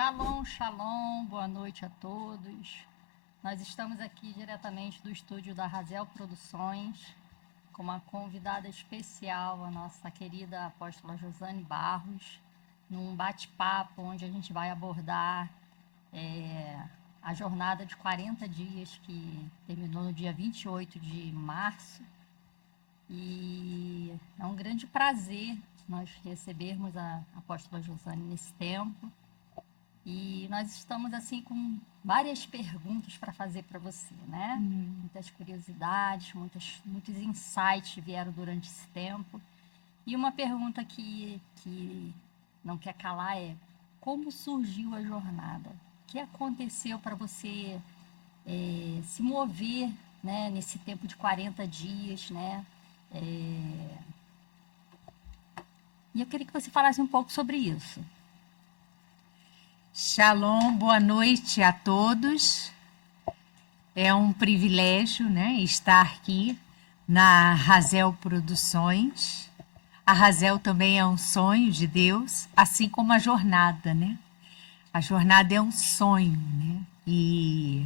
Shalom, shalom, boa noite a todos. Nós estamos aqui diretamente do estúdio da Razel Produções, com uma convidada especial, a nossa querida apóstola Josane Barros, num bate-papo onde a gente vai abordar a jornada de 40 dias que terminou no dia 28 de março. E é um grande prazer nós recebermos a apóstola Josane nesse tempo. E nós estamos assim com várias perguntas para fazer para você, né? Muitas curiosidades, muitos insights vieram durante esse tempo. E uma pergunta que não quer calar é: como surgiu a jornada? O que aconteceu para você se mover, né, nesse tempo de 40 dias, né? E eu queria que você falasse um pouco sobre isso. Shalom, boa noite a todos. É um privilégio, né, estar aqui na Razel Produções. A Razel também é um sonho de Deus, assim como a jornada, né? A jornada é um sonho, né? E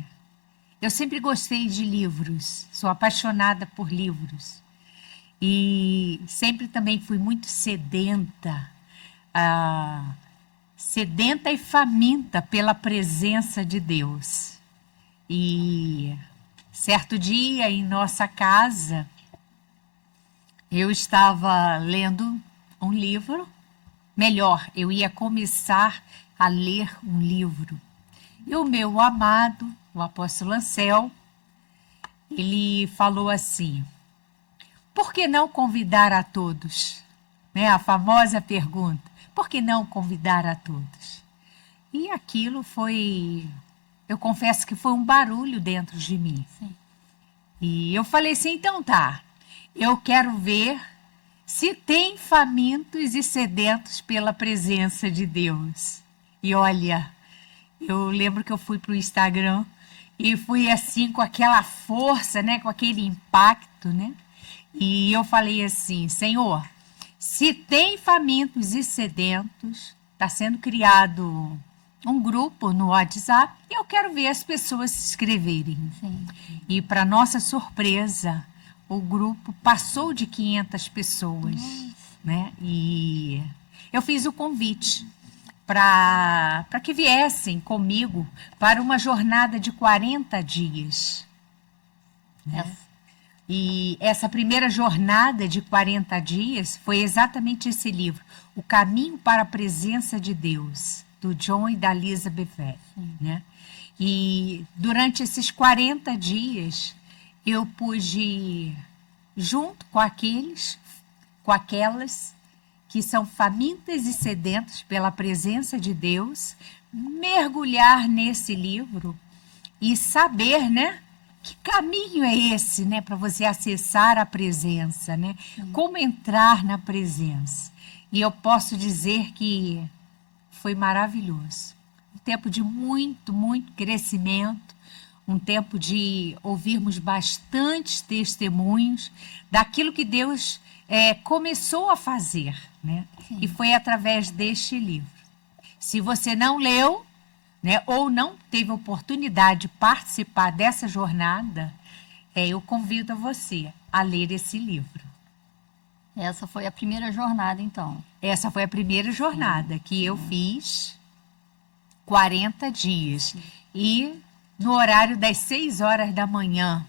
eu sempre gostei de livros, sou apaixonada por livros. E sempre também fui muito sedenta, sedenta e faminta pela presença de Deus. E certo dia, em nossa casa, eu estava lendo um livro. Melhor, eu ia começar a ler um livro. E o meu amado, o apóstolo Ansel, ele falou assim: por que não convidar a todos? Né? A famosa pergunta: por que não convidar a todos? E aquilo foi, eu confesso que foi um barulho dentro de mim. Sim. E eu falei assim: então tá, eu quero ver se tem famintos e sedentos pela presença de Deus. E olha, eu lembro que eu fui para o Instagram e fui assim com aquela força, né, com aquele impacto, né? E eu falei assim: Senhor, se tem famintos e sedentos, está sendo criado um grupo no WhatsApp e eu quero ver as pessoas se inscreverem. Sim. E, para nossa surpresa, o grupo passou de 500 pessoas, né? E eu fiz o convite para que viessem comigo para uma jornada de 40 dias. Né? E essa primeira jornada de 40 dias foi exatamente esse livro, O Caminho para a Presença de Deus, do John e da Elizabeth Beck, né? E durante esses 40 dias, eu pude, junto com aquelas que são famintas e sedentas pela presença de Deus, mergulhar nesse livro e saber, né? Que caminho é esse, né, para você acessar a presença, né? Como entrar na presença? E eu posso dizer que foi maravilhoso. Um tempo de muito, muito crescimento, um tempo de ouvirmos bastantes testemunhos daquilo que Deus começou a fazer, né? E foi através deste livro. Se você não leu, né, ou não teve oportunidade de participar dessa jornada, eu convido a você a ler esse livro. Essa foi a primeira jornada, então. Essa foi a primeira jornada que eu fiz, 40 dias. E no horário das 6 horas da manhã,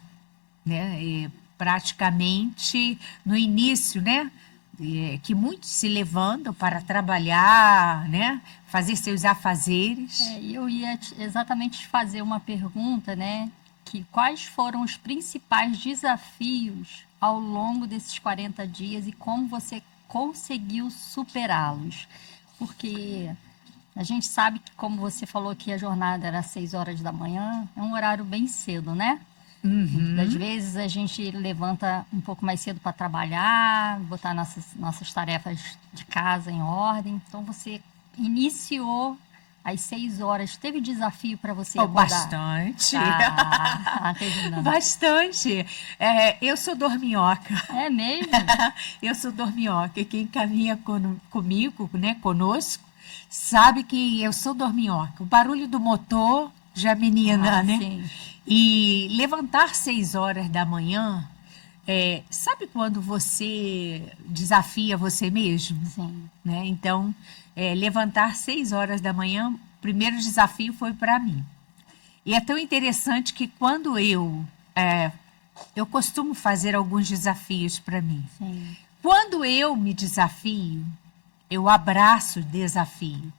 né, praticamente no início, né, que muitos se levantam para trabalhar, né, fazer seus afazeres. Eu ia exatamente te fazer uma pergunta, né? Que quais foram os principais desafios ao longo desses 40 dias e como você conseguiu superá-los? Porque a gente sabe que, como você falou que a jornada era às 6 horas da manhã, é um horário bem cedo, né? Muitas das vezes a gente levanta um pouco mais cedo para trabalhar, botar nossas tarefas de casa em ordem. Então você iniciou às 6 horas. Teve desafio para você acordar? Bastante. Teve não. Bastante. Eu sou dorminhoca. É mesmo? Eu sou dorminhoca. E quem caminha comigo, né, conosco, sabe que eu sou dorminhoca. O barulho do motor já menina, né? Sim, E levantar 6 horas da manhã, sabe quando você desafia você mesmo? sim. Né? Então, levantar 6 horas da manhã, o primeiro desafio foi para mim. E é tão interessante que quando eu costumo fazer alguns desafios para mim. Sim. Quando eu me desafio, eu abraço o desafio,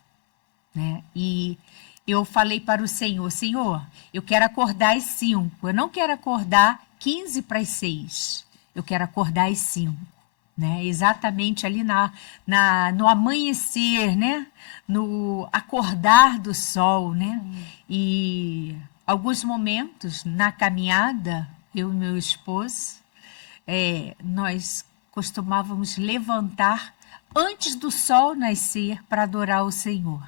né? E eu falei para o Senhor, Senhor, eu quero acordar às 5, eu não quero acordar 15 para as 6, eu quero acordar às 5, né? Exatamente ali no amanhecer, né? No acordar do sol, né? E alguns momentos na caminhada, eu e meu esposo, nós costumávamos levantar antes do sol nascer para adorar o Senhor.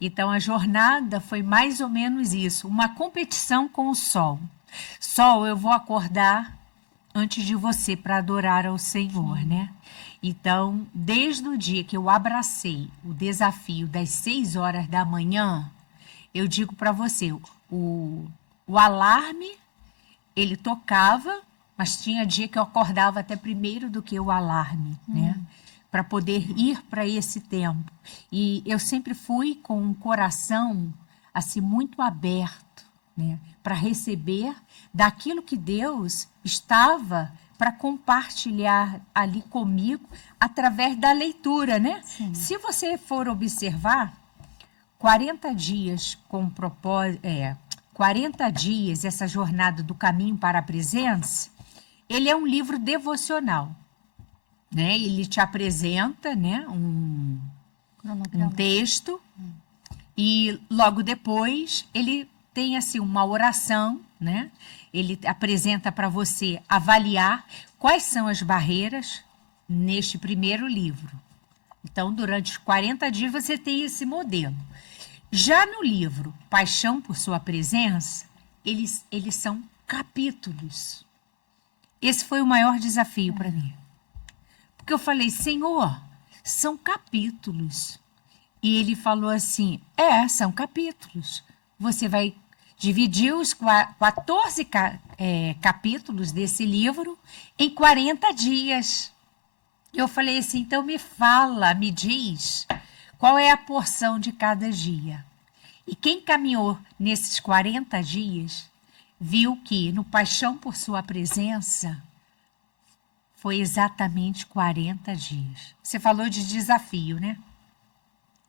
Então a jornada foi mais ou menos isso, uma competição com o sol. Sol, eu vou acordar antes de você para adorar ao Senhor, né? Então, desde o dia que eu abracei o desafio das 6 horas da manhã, eu digo para você, o alarme, ele tocava, mas tinha dia que eu acordava até primeiro do que o alarme, né? Para poder ir para esse tempo. E eu sempre fui com um coração assim muito aberto, né, para receber daquilo que Deus estava para compartilhar ali comigo através da leitura, né? Sim. Se você for observar, 40 dias com propósito, 40 dias, essa jornada do caminho para a presença, ele é um livro devocional, né? Ele te apresenta, né, um Cronograma. texto e logo depois ele tem assim uma oração, né? Ele apresenta para você avaliar quais são as barreiras neste primeiro livro. Então, durante os 40 dias você tem esse modelo. Já no livro Paixão por Sua Presença, eles são capítulos. Esse foi o maior desafio para mim. Porque eu falei, Senhor, são capítulos. E ele falou assim, são capítulos. Você vai dividir os 14 capítulos desse livro em 40 dias. Eu falei assim, então me fala, me diz qual é a porção de cada dia. E quem caminhou nesses 40 dias, viu que no Paixão por Sua Presença, foi exatamente 40 dias. Você falou de desafio, né?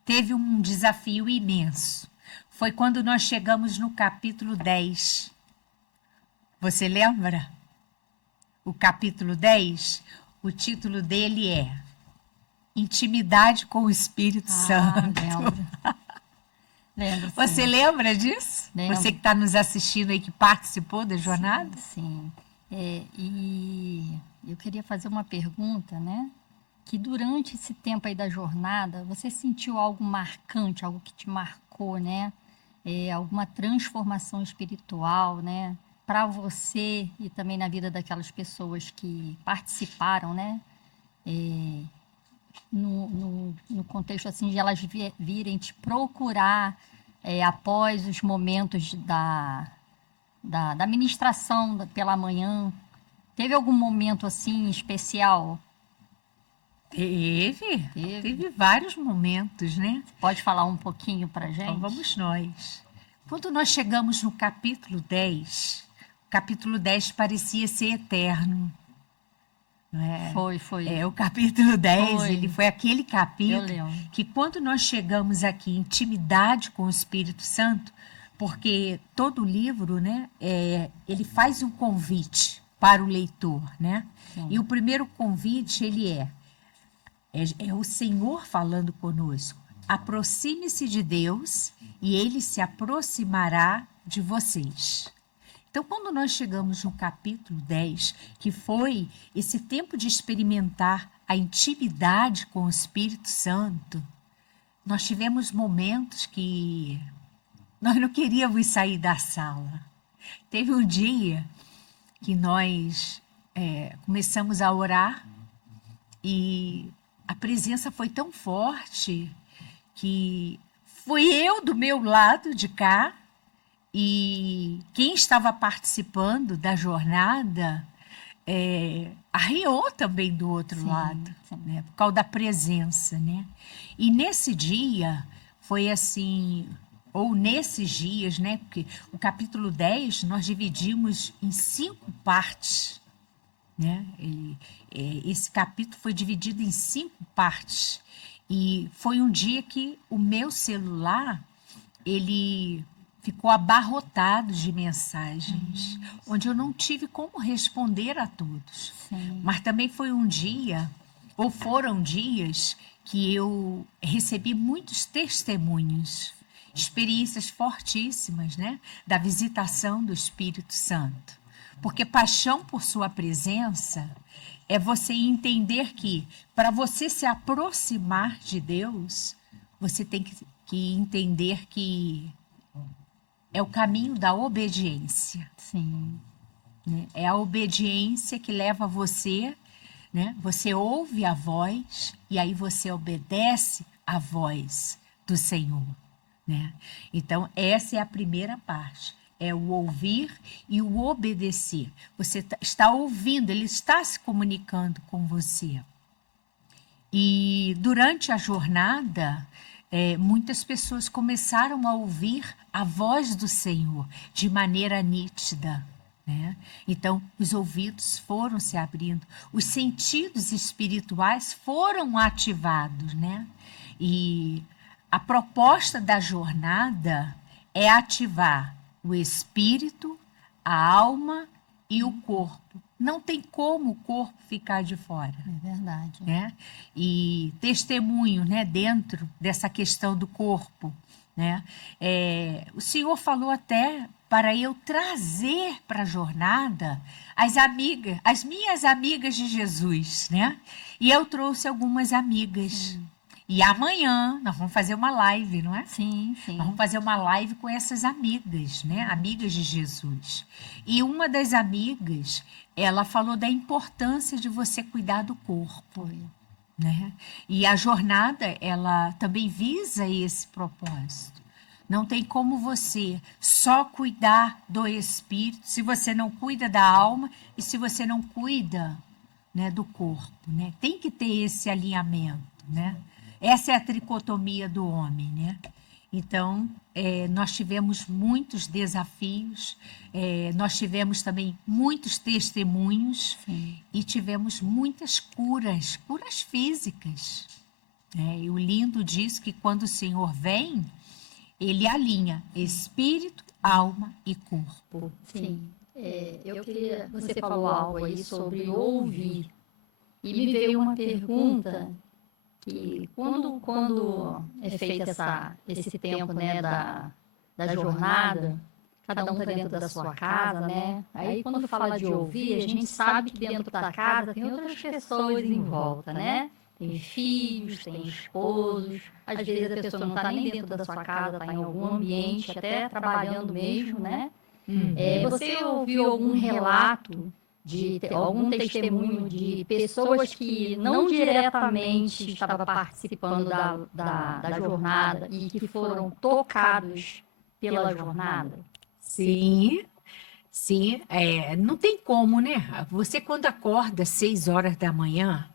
Teve um desafio imenso. Foi quando nós chegamos no capítulo 10. Você lembra? O capítulo 10, o título dele é Intimidade com o Espírito Santo. Lembro. Lembro, sim. Você lembra disso? Lembro. Você que está nos assistindo aí, que participou da jornada? Sim. E eu queria fazer uma pergunta, né? Que durante esse tempo aí da jornada, você sentiu algo marcante, algo que te marcou, né? Alguma transformação espiritual, né? Para você e também na vida daquelas pessoas que participaram, né? No contexto assim de elas virem te procurar após os momentos da ministração pela manhã. Teve algum momento assim especial? Teve vários momentos, né? Pode falar um pouquinho para gente? Então vamos nós. Quando nós chegamos no capítulo 10, o capítulo 10 parecia ser eterno. Não é? Foi. O capítulo 10, Foi. ele foi aquele Eu capítulo lembro. que quando nós chegamos aqui, intimidade com o Espírito Santo, porque todo livro, né, ele faz um convite para o leitor, né? Sim. E o primeiro convite, ele é o Senhor falando conosco. Aproxime-se de Deus e Ele se aproximará de vocês. Então, quando nós chegamos no capítulo 10, que foi esse tempo de experimentar a intimidade com o Espírito Santo, nós tivemos momentos que nós não queríamos sair da sala. Teve um dia que nós começamos a orar e a presença foi tão forte que fui eu do meu lado de cá e quem estava participando da jornada arriou também do outro Sim, lado, sim. né? Por causa da presença, né? E nesse dia foi assim, ou nesses dias, né? Porque o capítulo 10 nós dividimos em 5 partes, né? Esse capítulo foi dividido em 5 partes. E foi um dia que o meu celular, ele ficou abarrotado de mensagens, onde eu não tive como responder a todos. Sim. Mas também foi um dia, ou foram dias, que eu recebi muitos testemunhos, experiências fortíssimas, né? Da visitação do Espírito Santo. Porque paixão por sua presença é você entender que, para você se aproximar de Deus, você tem que entender que é o caminho da obediência, Sim. né? É a obediência que leva você, né? Você ouve a voz e aí você obedece à voz do Senhor, né? Então, essa é a primeira parte. É o ouvir e o obedecer. Você está ouvindo, ele está se comunicando com você. E durante a jornada, muitas pessoas começaram a ouvir a voz do Senhor de maneira nítida, né? Então, os ouvidos foram se abrindo, os sentidos espirituais foram ativados, né? E a proposta da jornada é ativar o espírito, a alma e o corpo. Não tem como o corpo ficar de fora, É verdade. né? E testemunho, né, dentro dessa questão do corpo, né? O Senhor falou até para eu trazer para a jornada as minhas amigas de Jesus, né? E eu trouxe algumas amigas. E amanhã nós vamos fazer uma live, não é? Sim, sim. Nós vamos fazer uma live com essas amigas, né? Amigas de Jesus. E uma das amigas, ela falou da importância de você cuidar do corpo, Foi. né? E a jornada, ela também visa esse propósito. Não tem como você só cuidar do espírito se você não cuida da alma e se você não cuida, né, do corpo, né? Tem que ter esse alinhamento, né? Essa é a tricotomia do homem, né? Então, nós tivemos muitos desafios, nós tivemos também muitos testemunhos. Sim. E tivemos muitas curas físicas, né? E o lindo diz que quando o Senhor vem, ele alinha espírito, alma e corpo. Sim. Eu queria. Você falou algo aí sobre ouvir. E me veio uma pergunta que quando é feito esse tempo, né, da jornada, cada um está dentro da sua casa, né? Aí quando fala de ouvir, a gente sabe que dentro da casa tem outras pessoas em volta, né? Tem filhos, tem esposos, às vezes a pessoa não está nem dentro da sua casa, está em algum ambiente, até trabalhando mesmo, né? Você ouviu algum relato algum testemunho de pessoas que não diretamente estavam participando da jornada e que foram tocados pela jornada? Sim, sim. Não tem como, né? Você quando acorda às 6 horas da manhã,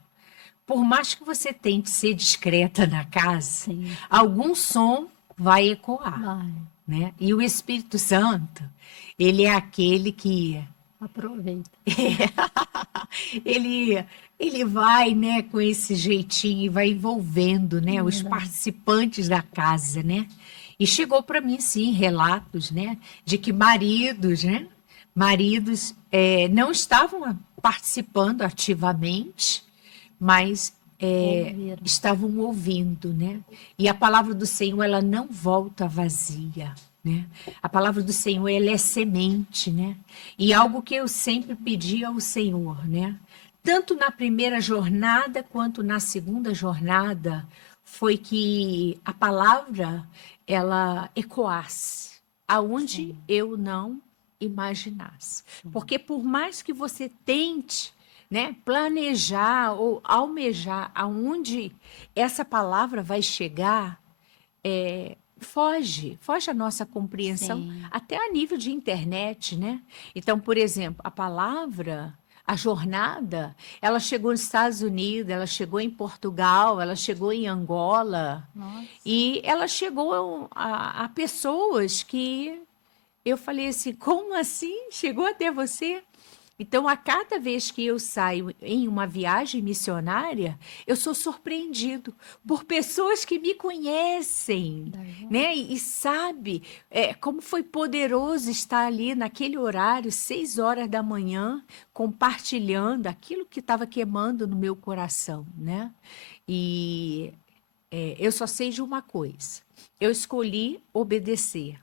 por mais que você tente ser discreta na casa, Sim. algum som vai ecoar, Vai. né? E o Espírito Santo, ele é aquele que Aproveita. ele vai, né, com esse jeitinho e vai envolvendo, né, os participantes da casa, né? E chegou para mim, sim, relatos, né, de que maridos não estavam participando ativamente, mas Ouviram. estavam ouvindo, né? E a palavra do Senhor, ela não volta vazia, né? A palavra do Senhor, ela é semente, né? E algo que eu sempre pedi ao Senhor, né? Tanto na primeira jornada quanto na segunda jornada, foi que a palavra, ela ecoasse aonde eu não imaginasse. Porque por mais que você tente, né, planejar ou almejar aonde essa palavra vai chegar, foge a nossa compreensão, Sim. até a nível de internet, né? Então, por exemplo, a palavra, a jornada, ela chegou nos Estados Unidos, ela chegou em Portugal, ela chegou em Angola, Nossa. e ela chegou a pessoas que eu falei assim, como assim? Chegou até você? Então, a cada vez que eu saio em uma viagem missionária, eu sou surpreendido por pessoas que me conhecem, né? E sabe como foi poderoso estar ali naquele horário, 6 horas da manhã, compartilhando aquilo que estava queimando no meu coração, né? E eu só sei de uma coisa: eu escolhi obedecer.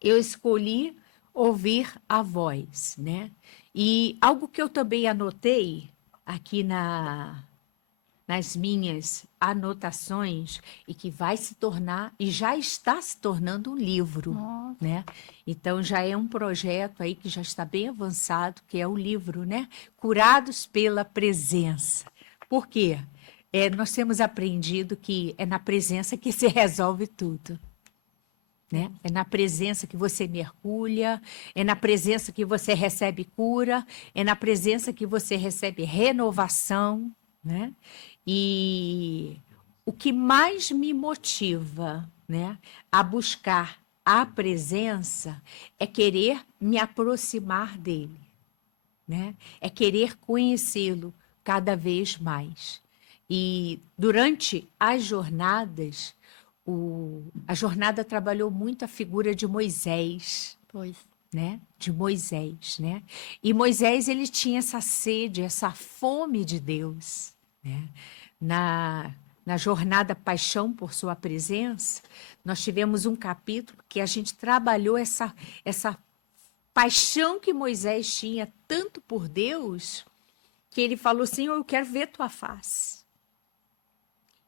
Eu escolhi ouvir a voz, né? E algo que eu também anotei aqui nas minhas anotações e que vai se tornar e já está se tornando um livro, Nossa. né? Então já é um projeto aí que já está bem avançado, que é o livro, né? Curados pela Presença. Por quê? Nós temos aprendido que é na presença que se resolve tudo. Né? É na presença que você mergulha, é na presença que você recebe cura, é na presença que você recebe renovação, né? E o que mais me motiva, né, a buscar a presença é querer me aproximar dele, né? É querer conhecê-lo cada vez mais. E durante as jornadas, a jornada trabalhou muito a figura de Moisés, Pois. né? De Moisés, né? E Moisés, ele tinha essa sede, essa fome de Deus, né? Na jornada Paixão por Sua Presença, nós tivemos um capítulo que a gente trabalhou essa paixão que Moisés tinha tanto por Deus, que ele falou assim: eu quero ver tua face.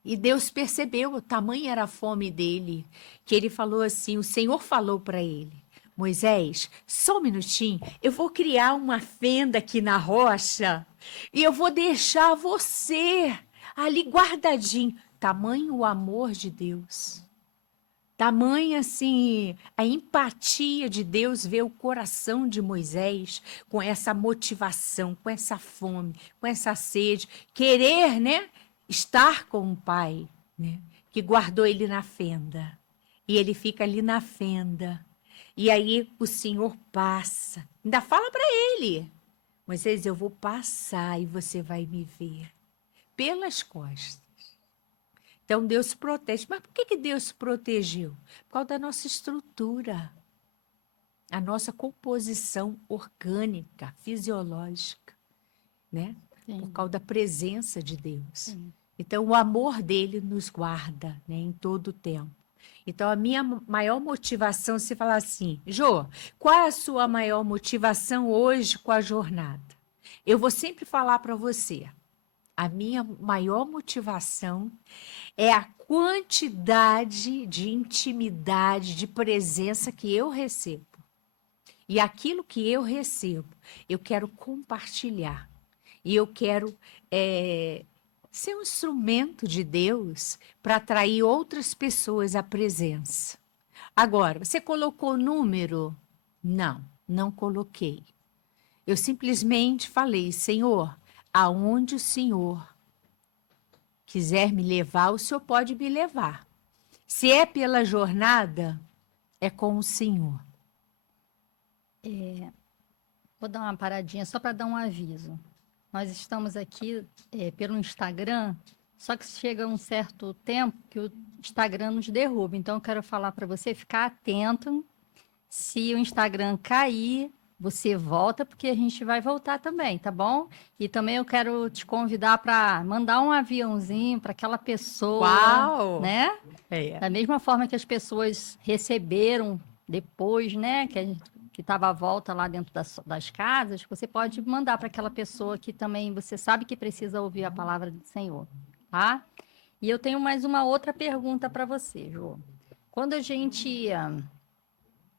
E Deus percebeu o tamanho era a fome dele, que ele falou assim, o Senhor falou para ele: Moisés, só um minutinho, eu vou criar uma fenda aqui na rocha e eu vou deixar você ali guardadinho. Tamanho o amor de Deus. Tamanha assim a empatia de Deus ver o coração de Moisés com essa motivação, com essa fome, com essa sede, querer, né, estar com o Pai, né, que guardou ele na fenda. E ele fica ali na fenda. E aí o Senhor passa. Ainda fala para ele: Moisés, eu vou passar e você vai me ver pelas costas. Então Deus protege. Mas por que Deus protegeu? Por causa da nossa estrutura, a nossa composição orgânica, fisiológica, né? Por Sim. causa da presença de Deus. Sim. Então o amor dele nos guarda, né, em todo o tempo. Então a minha maior motivação, se falar assim, Jô, qual é a sua maior motivação hoje com a jornada? Eu vou sempre falar para você, a minha maior motivação é a quantidade de intimidade, de presença que eu recebo. E aquilo que eu recebo, eu quero compartilhar. E eu quero ser um instrumento de Deus para atrair outras pessoas à presença. Agora, você colocou número? Não, não coloquei. Eu simplesmente falei, Senhor, aonde o Senhor quiser me levar, o Senhor pode me levar. Se é pela jornada, é com o Senhor. Vou dar uma paradinha só para dar um aviso. Nós estamos aqui pelo Instagram, só que chega um certo tempo que o Instagram nos derruba. Então, eu quero falar para você ficar atento. Se o Instagram cair, você volta, porque a gente vai voltar também, tá bom? E também eu quero te convidar para mandar um aviãozinho para aquela pessoa, Uau! né? É. Da mesma forma que as pessoas receberam depois, né? Que estava à volta lá dentro das casas, você pode mandar para aquela pessoa que também você sabe que precisa ouvir a palavra do Senhor, tá? E eu tenho mais uma outra pergunta para você, Jô. Quando a gente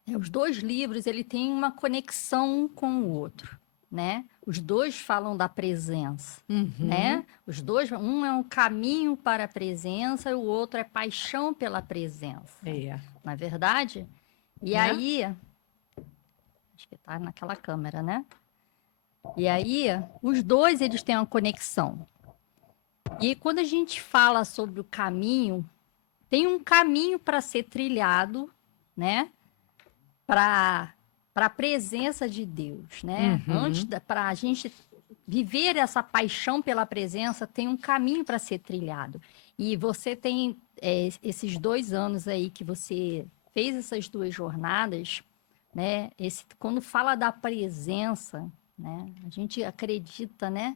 os dois livros, ele tem uma conexão um com o outro, né? os dois falam da presença, Uhum. né? Os dois, um é um caminho para a presença e o outro é paixão pela presença, É. não é verdade? E É. aí, acho que tá naquela câmera, né? E aí, os dois, eles têm uma conexão. E quando a gente fala sobre o caminho, tem um caminho para ser trilhado, né? Para a presença de Deus, né? Uhum. Para a gente viver essa paixão pela presença, tem um caminho para ser trilhado. E você tem esses 2 anos aí que você fez essas 2 jornadas, né? Quando fala da presença, né? A gente acredita, né?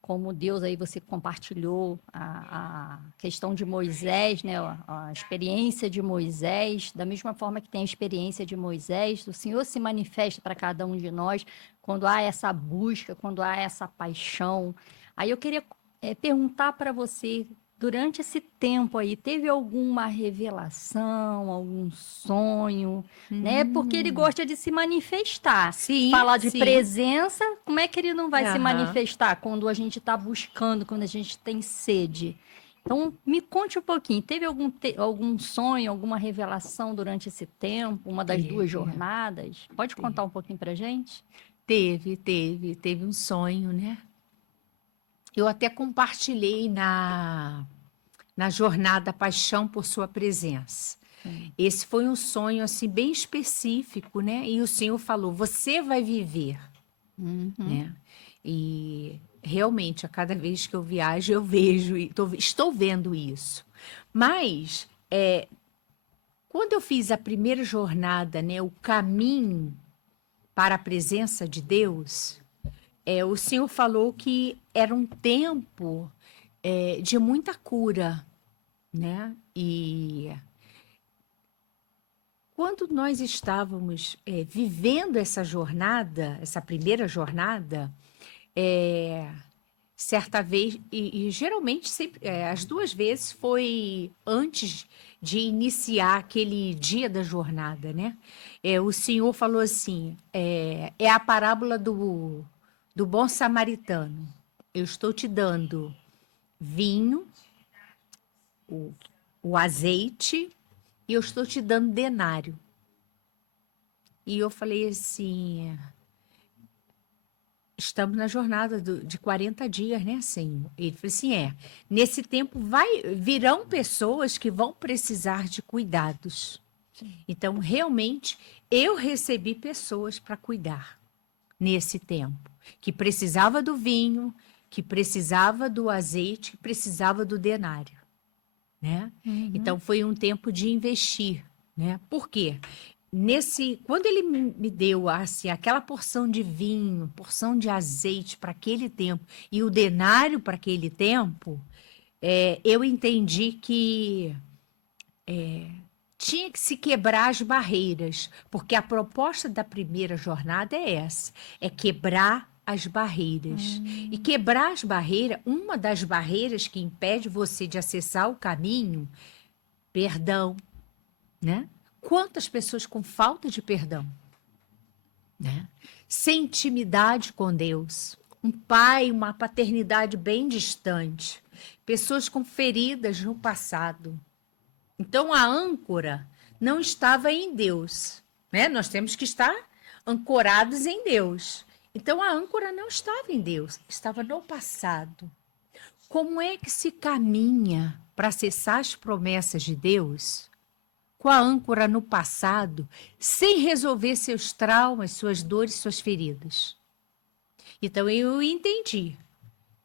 Como Deus aí você compartilhou a questão de Moisés, né, a experiência de Moisés, da mesma forma que tem a experiência de Moisés, o Senhor se manifesta para cada um de nós quando há essa busca, quando há essa paixão. Aí eu queria perguntar para você, durante esse tempo aí, teve alguma revelação, algum sonho, né? Porque ele gosta de se manifestar. Sim, Falar de sim. presença, como é que ele não vai se Aham. manifestar quando a gente está buscando, quando a gente tem sede? Então, me conte um pouquinho. Teve algum sonho, alguma revelação durante esse tempo, uma das 2 jornadas? Pode contar um pouquinho para gente? Teve um sonho, né? Eu até compartilhei na jornada Paixão por Sua Presença. Sim. Esse foi um sonho assim bem específico, né? E o Senhor falou: "Você vai viver", Uhum. né? E realmente a cada vez que eu viajo eu vejo e estou vendo isso. Mas quando eu fiz a primeira jornada, né, o caminho para a presença de Deus, o Senhor falou que era um tempo de muita cura, né? E quando nós estávamos vivendo essa jornada, essa primeira jornada, certa vez, e geralmente sempre, as 2 vezes foi antes de iniciar aquele dia da jornada, né? O Senhor falou assim: é a parábola do bom samaritano. Eu estou te dando vinho, o, o azeite, e eu estou te dando denário. E eu falei assim: estamos na jornada de 40 dias, né, Senhor? Ele falou assim: nesse tempo virão pessoas que vão precisar de cuidados. Então, realmente, eu recebi pessoas para cuidar nesse tempo, que precisava do vinho, que precisava do azeite, que precisava do denário, né? Uhum. Então, foi um tempo de investir, né? Por quê? Quando ele me deu assim, aquela porção de vinho, porção de azeite para aquele tempo e o denário para aquele tempo, eu entendi que tinha que se quebrar as barreiras, porque a proposta da primeira jornada é essa, é quebrar as barreiras. E quebrar as barreiras, uma das barreiras que impede você de acessar o caminho, perdão, né? Quantas pessoas com falta de perdão, né? Sem intimidade com Deus, um pai, uma paternidade bem distante, pessoas com feridas no passado. Então a âncora não estava em Deus, né? Nós temos que estar ancorados em Deus. Então a âncora não estava em Deus, estava no passado. Como é que se caminha para acessar as promessas de Deus com a âncora no passado, sem resolver seus traumas, suas dores, suas feridas? Então eu entendi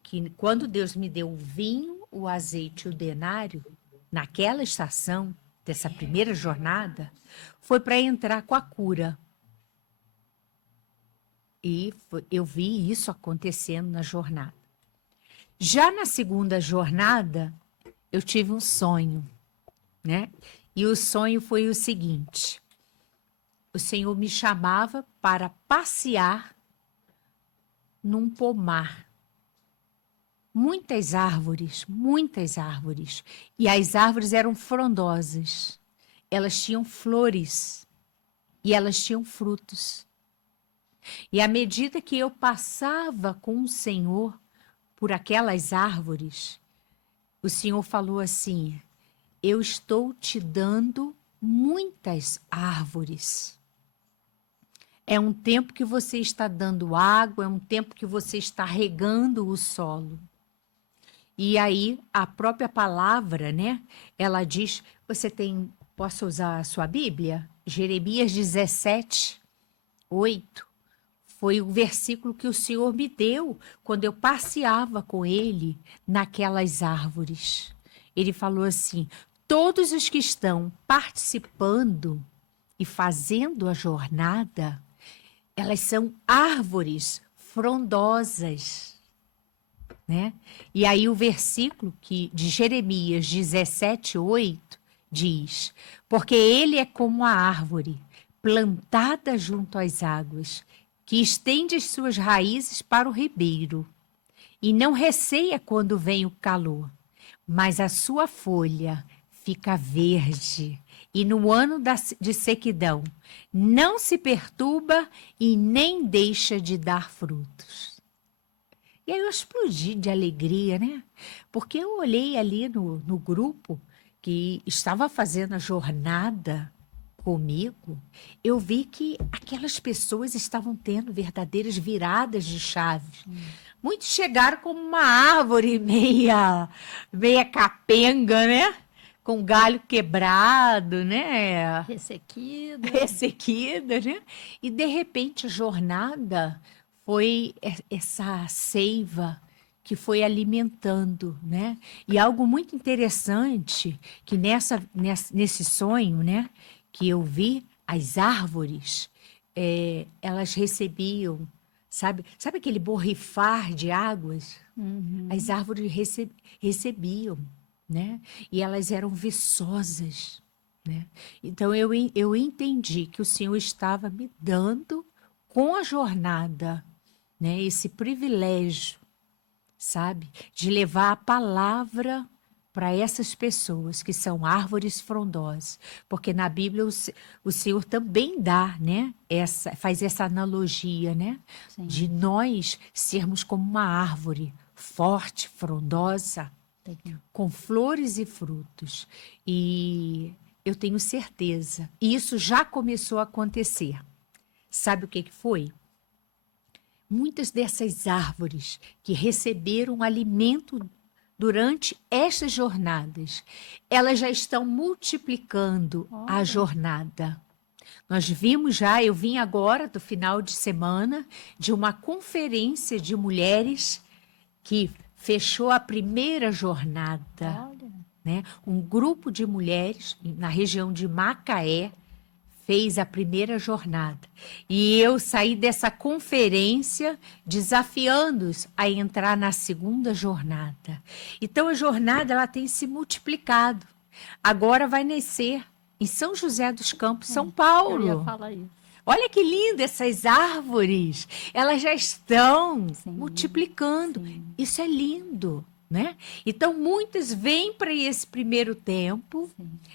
que quando Deus me deu o vinho, o azeite e o denário, naquela estação dessa primeira jornada, foi para entrar com a cura. E eu vi isso acontecendo na jornada. Já na segunda jornada, eu tive um sonho, né? E o sonho foi o seguinte: o Senhor me chamava para passear num pomar. Muitas árvores, muitas árvores. E as árvores eram frondosas. Elas tinham flores e elas tinham frutos. E à medida que eu passava com o Senhor por aquelas árvores, o Senhor falou assim: eu estou te dando muitas árvores. É um tempo que você está dando água, é um tempo que você está regando o solo. E aí, a própria palavra, né? Ela diz, posso usar a sua Bíblia? Jeremias 17, 8. Foi o versículo que o Senhor me deu quando eu passeava com ele naquelas árvores. Ele falou assim: todos os que estão participando e fazendo a jornada, elas são árvores frondosas, né? E aí o versículo de Jeremias 17, 8 diz: porque ele é como a árvore plantada junto às águas, que estende as suas raízes para o ribeiro, e não receia quando vem o calor, mas a sua folha fica verde, e no ano de sequidão não se perturba e nem deixa de dar frutos. E aí eu explodi de alegria, né? Porque eu olhei ali no grupo que estava fazendo a jornada comigo, eu vi que aquelas pessoas estavam tendo verdadeiras viradas de chaves. Muitos chegaram como uma árvore meia capenga, né? Com galho quebrado, né? Ressequida. Ressequida, né? E de repente a jornada foi essa seiva que foi alimentando, né? E algo muito interessante que nesse sonho, né, que eu vi, as árvores, elas recebiam, sabe aquele borrifar de águas? As árvores recebiam, né? E elas eram viçosas, né? Então eu entendi que o Senhor estava me dando com a jornada, né? Esse privilégio, sabe? De levar a palavra para essas pessoas que são árvores frondosas, porque na Bíblia o Senhor também dá, né? Faz essa analogia, né? Sim. De nós sermos como uma árvore forte, frondosa, com flores e frutos. E eu tenho certeza, e isso já começou a acontecer. Sabe o que foi? Muitas dessas árvores que receberam alimento durante estas jornadas, elas já estão multiplicando a Olha. jornada. Nós vimos já, eu vim agora do final de semana de uma conferência de mulheres que fechou a primeira jornada, Olha. né? Um grupo de mulheres na região de Macaé fez a primeira jornada. E eu saí dessa conferência desafiando-os a entrar na segunda jornada. Então a jornada ela tem se multiplicado. Agora vai nascer em São José dos Campos, São Eu ia Paulo. falar isso. Olha que lindo essas árvores. Elas já estão Sim, multiplicando. sim. Isso é lindo, né? Então muitas vêm para esse primeiro tempo,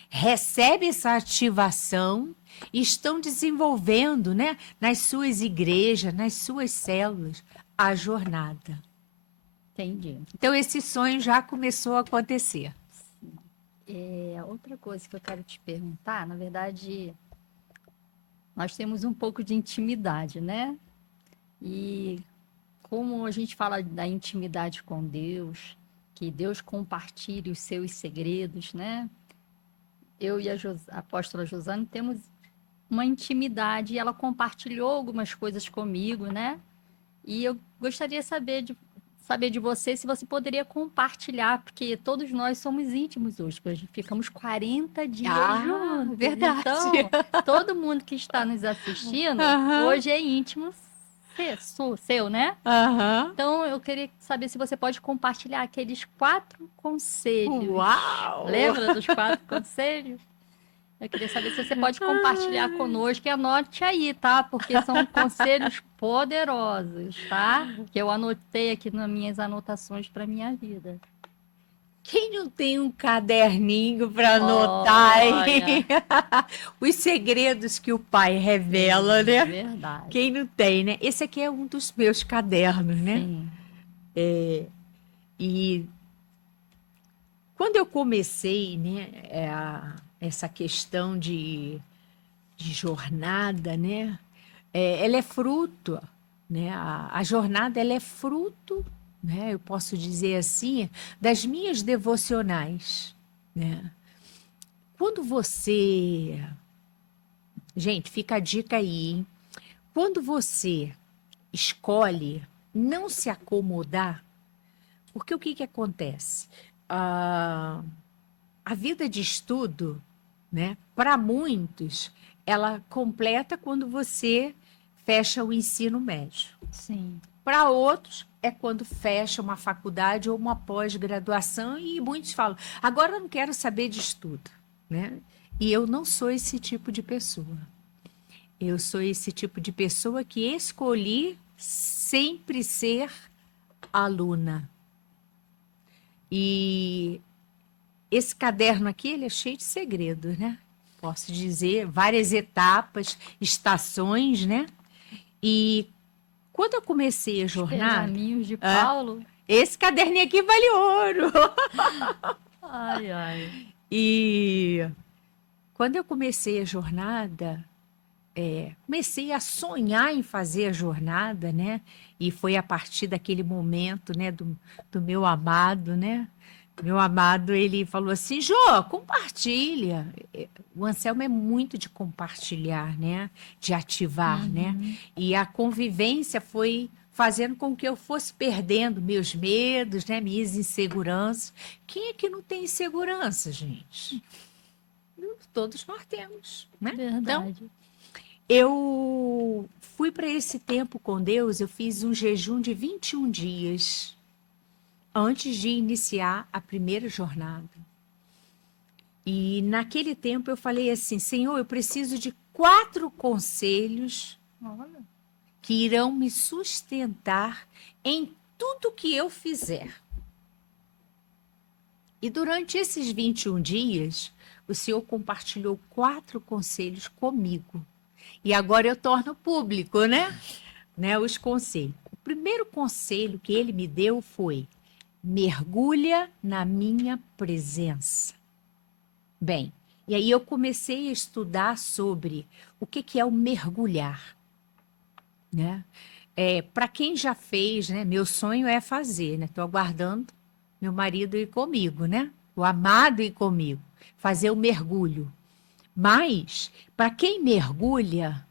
recebem essa ativação e estão desenvolvendo, né, nas suas igrejas, nas suas células, a jornada. Entendi. Então esse sonho já começou a acontecer. Outra coisa que eu quero te perguntar, na verdade, nós temos um pouco de intimidade, né? E como a gente fala da intimidade com Deus, que Deus compartilhe os seus segredos, né? Eu e a apóstola Josane temos uma intimidade e ela compartilhou algumas coisas comigo, né? E eu gostaria saber de você se você poderia compartilhar, porque todos nós somos íntimos hoje, porque a gente ficamos 40 dias juntos. Verdade. Então, todo mundo que está nos assistindo hoje é íntimo seu, né? Aham. Então, eu queria saber se você pode compartilhar aqueles 4 conselhos. Uau! Lembra dos 4 conselhos? Eu queria saber se você pode compartilhar conosco e anote aí, tá? Porque são conselhos poderosos, tá? Que eu anotei aqui nas minhas anotações para minha vida. Quem não tem um caderninho para anotar aí os segredos que o pai revela, né? Verdade. Quem não tem, né? Esse aqui é um dos meus cadernos, né? Sim. E quando eu comecei, né, essa questão de jornada, né? Ela é fruto, né? A jornada ela é fruto, né? Eu posso dizer assim, das minhas devocionais, né? Quando você, gente, fica a dica aí, hein? Quando você escolhe não se acomodar, porque o que que acontece? A vida de estudo, né? Para muitos, ela completa quando você fecha o ensino médio. Sim. Para outros, é quando fecha uma faculdade ou uma pós-graduação e muitos falam, agora eu não quero saber de estudo, né? E eu não sou esse tipo de pessoa. Eu sou esse tipo de pessoa que escolhi sempre ser aluna. E esse caderno aqui, ele é cheio de segredos, né? Posso dizer, várias etapas, estações, né? E quando eu comecei a Os jornada, pergaminhos de ah, Paulo. esse caderninho aqui vale ouro. Ai, ai. E quando eu comecei a jornada, comecei a sonhar em fazer a jornada, né? E foi a partir daquele momento, né, do meu amado, né? Meu amado, ele falou assim, Jô, compartilha. O Anselmo é muito de compartilhar, né? De ativar, né? Uhum. E a convivência foi fazendo com que eu fosse perdendo meus medos, né? Minhas inseguranças. Quem é que não tem insegurança, gente? Todos nós temos, né? Então, Verdade. eu fui para esse tempo com Deus, eu fiz um jejum de 21 dias antes de iniciar a primeira jornada. E naquele tempo eu falei assim: Senhor, eu preciso de 4 conselhos Olha. que irão me sustentar em tudo que eu fizer. E durante esses 21 dias, o Senhor compartilhou 4 conselhos comigo. E agora eu torno público, né, os conselhos. O primeiro conselho que ele me deu foi: mergulha na minha presença. Bem, e aí eu comecei a estudar sobre o que é o mergulhar, né? Para quem já fez, né? Meu sonho é fazer, né? Estou aguardando meu marido ir comigo, né? O amado ir comigo, fazer o mergulho. Mas, para quem mergulha,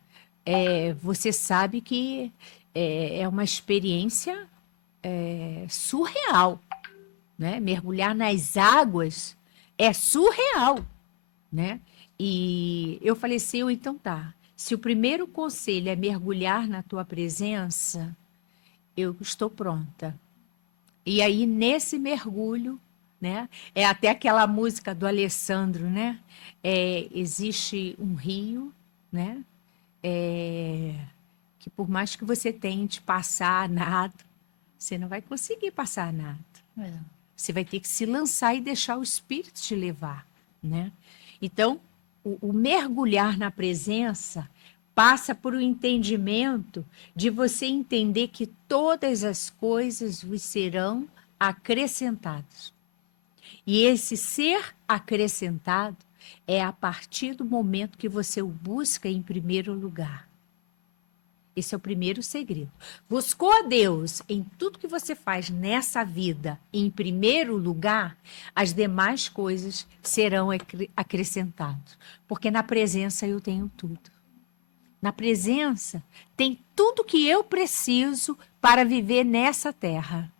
você sabe que é uma experiência surreal, né? Mergulhar nas águas é surreal, né? E eu falei assim, então tá. Se o primeiro conselho é mergulhar na tua presença, eu estou pronta. E aí, nesse mergulho, né? É até aquela música do Alessandro, né? Existe um rio, né? Que por mais que você tente passar nada, você não vai conseguir passar nada. É. Você vai ter que se lançar e deixar o Espírito te levar, né? Então, o mergulhar na presença passa por um entendimento de você entender que todas as coisas vos serão acrescentadas. E esse ser acrescentado é a partir do momento que você o busca em primeiro lugar. Esse é o primeiro segredo. Buscou a Deus em tudo que você faz nessa vida, em primeiro lugar, as demais coisas serão acrescentadas. Porque na presença eu tenho tudo. Na presença tem tudo que eu preciso para viver nessa terra.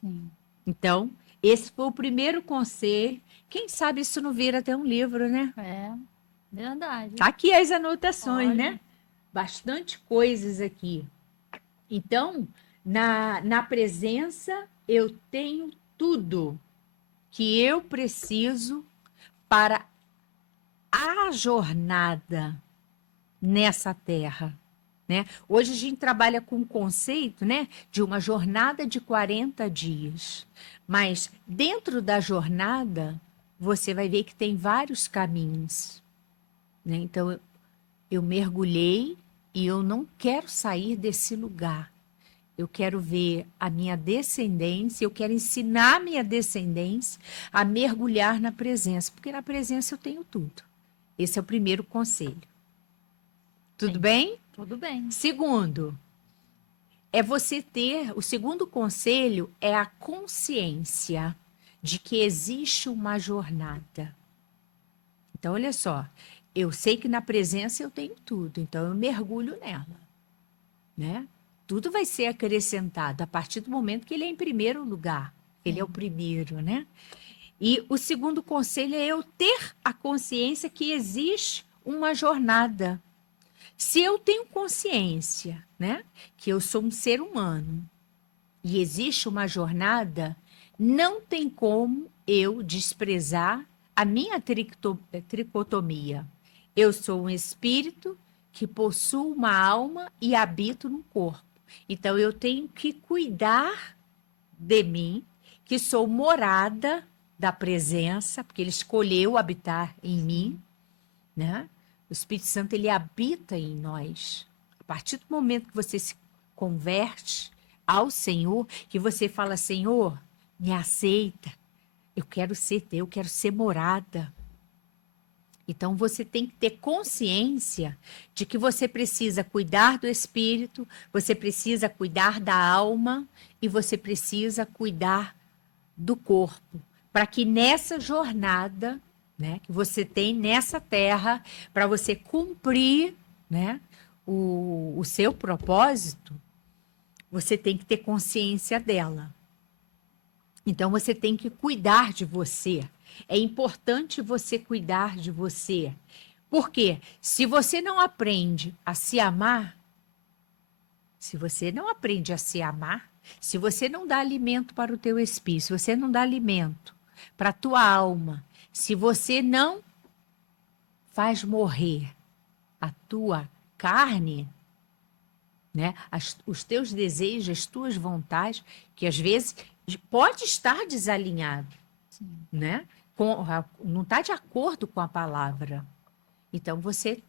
Sim. Então, esse foi o primeiro conselho. Quem sabe isso não vira até um livro, né? É. Verdade. Tá aqui as anotações, Olha. né? Bastante coisas aqui. Então, na presença, eu tenho tudo que eu preciso para a jornada nessa terra. né? Hoje a gente trabalha com o conceito, né, de uma jornada de 40 dias. Mas dentro da jornada, você vai ver que tem vários caminhos, né? Então, eu mergulhei e eu não quero sair desse lugar. Eu quero ver a minha descendência, eu quero ensinar a minha descendência a mergulhar na presença, porque na presença eu tenho tudo. Esse é o primeiro conselho. Tudo Sim. bem? Tudo bem. Segundo, é você ter, o segundo conselho é a consciência de que existe uma jornada. Então, olha só, eu sei que na presença eu tenho tudo, então eu mergulho nela, né? Tudo vai ser acrescentado a partir do momento que ele é em primeiro lugar. Ele é o primeiro, né? E o segundo conselho é eu ter a consciência que existe uma jornada. Se eu tenho consciência, né, que eu sou um ser humano e existe uma jornada, não tem como eu desprezar a minha tricotomia. Eu sou um espírito que possui uma alma e habito no corpo. Então eu tenho que cuidar de mim, que sou morada da presença, porque ele escolheu habitar em mim, né? O Espírito Santo, ele habita em nós. A partir do momento que você se converte ao Senhor, que você fala, Senhor, me aceita, eu quero ser teu, eu quero ser morada. Então, você tem que ter consciência de que você precisa cuidar do espírito, você precisa cuidar da alma e você precisa cuidar do corpo, para que nessa jornada, né, que você tem nessa terra, para você cumprir, né, o seu propósito, você tem que ter consciência dela. Então, você tem que cuidar de você. É importante você cuidar de você. Porque se você não aprende a se amar, se você não aprende a se amar, se você não dá alimento para o teu espírito, se você não dá alimento para a tua alma, se você não faz morrer a tua carne, né, os teus desejos, as tuas vontades, que às vezes pode estar desalinhado, né? Não está de acordo com a palavra. Então você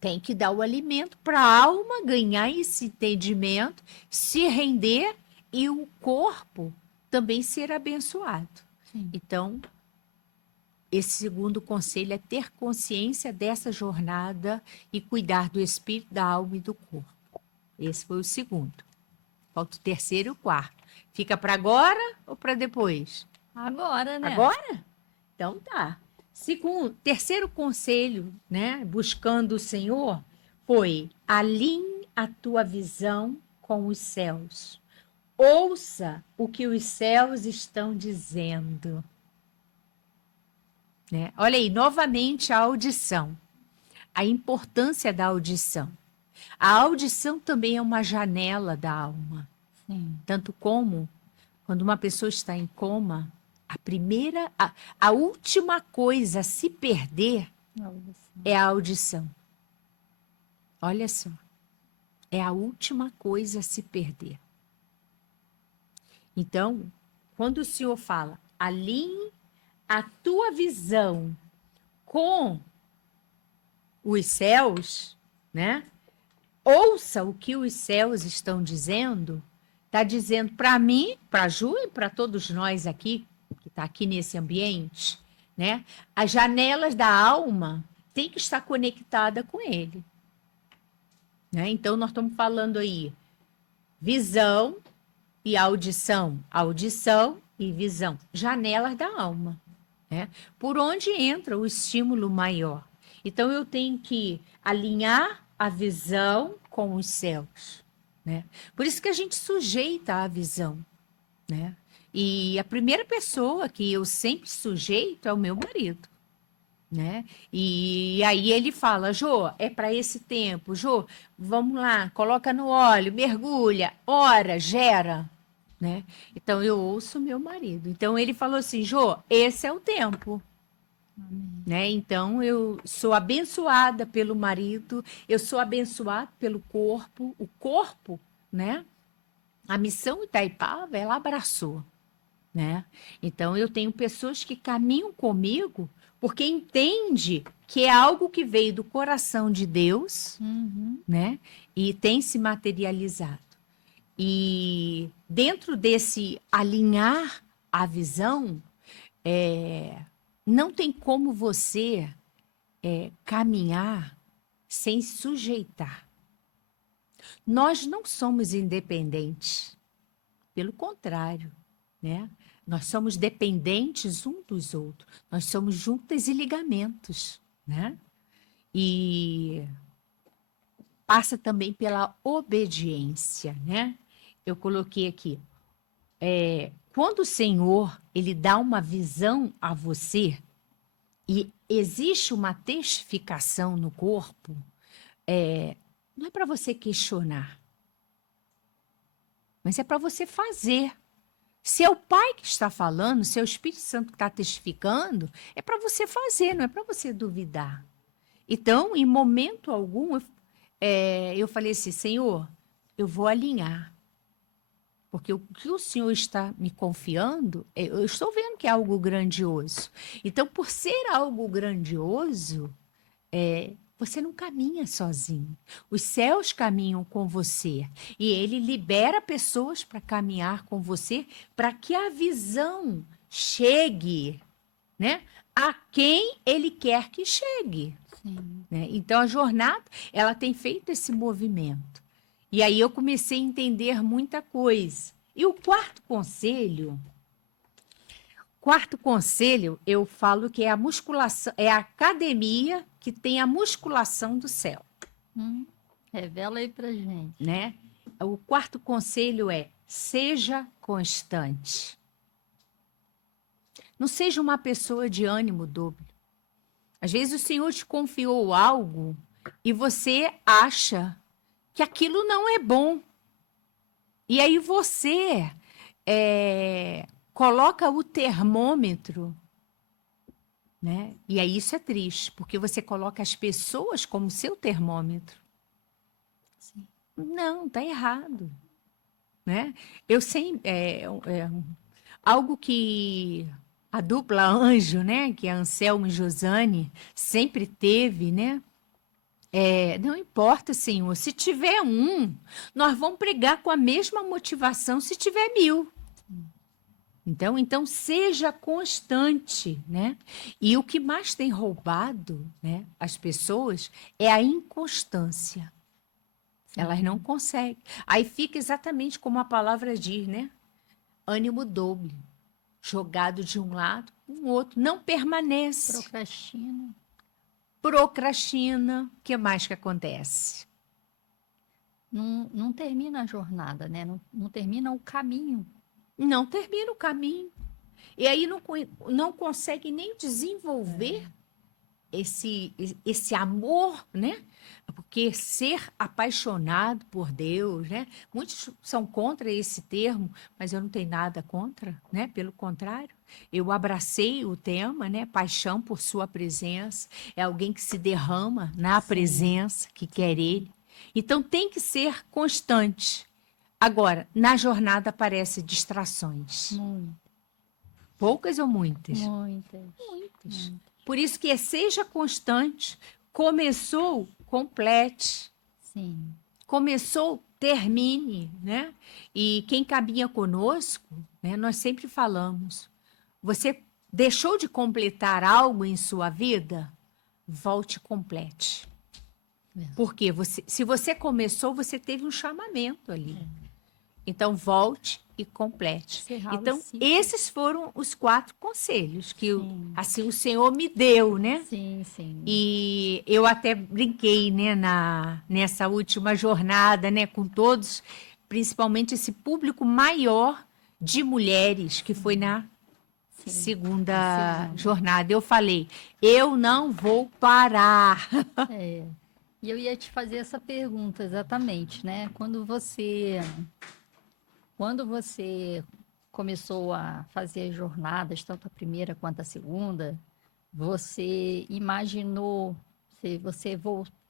tem que dar o alimento para a alma ganhar esse entendimento, se render e o corpo também ser abençoado. Sim. Então, esse segundo conselho é ter consciência dessa jornada e cuidar do espírito, da alma e do corpo. Esse foi o segundo. Falta o terceiro e o quarto. Fica para agora ou para depois? Agora, né? Agora? Então tá. Segundo, terceiro conselho, né, buscando o Senhor, foi: alinhe a tua visão com os céus. Ouça o que os céus estão dizendo. Né? Olha aí, novamente a audição. A importância da audição. A audição também é uma janela da alma. Sim. Tanto como quando uma pessoa está em coma, a última coisa a se perder é a audição. Olha só. É a última coisa a se perder. Então, quando o Senhor fala, alinhe a tua visão com os céus, né? Ouça o que os céus estão dizendo. Está dizendo para mim, para a Ju e para todos nós aqui, que está aqui nesse ambiente, né? As janelas da alma têm que estar conectada com ele. Né? Então, nós estamos falando aí visão e audição. Audição e visão. Janelas da alma. Né? Por onde entra o estímulo maior. Então, eu tenho que alinhar a visão com os céus. Né? Por isso que a gente sujeita a visão. Né? E a primeira pessoa que eu sempre sujeito é o meu marido. Né? E aí ele fala, Jô, é para esse tempo, Jô, vamos lá, coloca no óleo, mergulha, ora, gera. Né? Então eu ouço meu marido. Então ele falou assim, Jô, esse é o tempo. Amém. né? Então, eu sou abençoada pelo marido, eu sou abençoada pelo corpo, o corpo, né? A missão Itaipava, ela abraçou, né? Então, eu tenho pessoas que caminham comigo porque entende que é algo que veio do coração de Deus, Uhum. né? E tem se materializado. E dentro desse alinhar a visão, não tem como você caminhar sem sujeitar. Nós não somos independentes, pelo contrário, né? Nós somos dependentes um dos outros. Nós somos juntas e ligamentos, né? E passa também pela obediência, né? Eu coloquei aqui, quando o Senhor ele dá uma visão a você e existe uma testificação no corpo, não é para você questionar, mas é para você fazer. Se é o Pai que está falando, se é o Espírito Santo que está testificando, é para você fazer, não é para você duvidar. Então, em momento algum, eu falei assim, Senhor, eu vou alinhar. Porque o que o Senhor está me confiando, eu estou vendo que é algo grandioso. Então, por ser algo grandioso, você não caminha sozinho. Os céus caminham com você. E ele libera pessoas para caminhar com você, para que a visão chegue, né, a quem ele quer que chegue. Sim. Né? Então, a jornada, ela tem feito esse movimento. E aí eu comecei a entender muita coisa. E o quarto conselho, eu falo que é a musculação, é a academia que tem a musculação do céu, Revela aí pra gente. né? O quarto conselho é: seja constante. Não seja uma pessoa de ânimo dúbio. Às vezes o Senhor te confiou algo e você acha que aquilo não é bom. E aí você coloca o termômetro, né? E aí isso é triste, porque você coloca as pessoas como seu termômetro. Sim. Não, tá errado, né? Eu sei, algo que a dupla anjo, né, que é Anselmo e Josane, sempre teve, né? Não importa, Senhor, se tiver um, nós vamos pregar com a mesma motivação se tiver 1000. Então seja constante, né? E o que mais tem roubado, né, as pessoas é a inconstância. Elas não conseguem. Aí fica exatamente como a palavra diz, né? Ânimo doble, jogado de um lado para o outro, não permanece. Procrastina. Procrastina, o que mais que acontece? Não termina a jornada, né? Não termina o caminho. Não termina o caminho. E aí não consegue nem desenvolver esse amor, né? Porque ser apaixonado por Deus, né? Muitos são contra esse termo, mas eu não tenho nada contra, né? Pelo contrário, eu abracei o tema, né? Paixão por sua presença. É alguém que se derrama na presença, que quer Ele. Então tem que ser constante. Agora, na jornada aparecem distrações. Poucas ou muitas? Muitas. Muitas. Por isso que seja constante. Começou, complete. Sim. Começou, termine, né? E quem caminha conosco, né, nós sempre falamos, você deixou de completar algo em sua vida? Volte e complete. Porque se você começou, você teve um chamamento ali. Então, volte e complete. Encerrar o Então, ciclo. esses foram os 4 conselhos que Sim. assim o Senhor me deu, né? Sim, sim. E eu até brinquei, né, nessa última jornada, né, com todos, principalmente esse público maior de mulheres que foi na segunda jornada. Eu falei, eu não vou parar. E eu ia te fazer essa pergunta exatamente, né? Quando você começou a fazer as jornadas, tanto a primeira quanto a segunda, Você imaginou, se você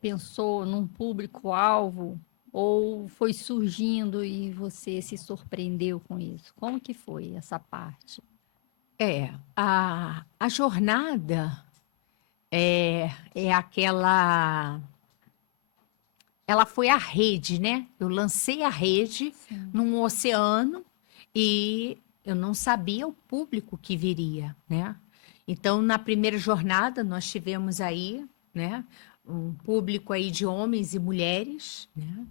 pensou num público-alvo ou foi surgindo e você se surpreendeu com isso? Como que foi essa parte? A jornada é aquela. Ela foi a rede, né? Eu lancei a rede Sim, num oceano e eu não sabia o público que viria, né? Então, na primeira jornada, nós tivemos aí, né, um público aí de homens e mulheres, né?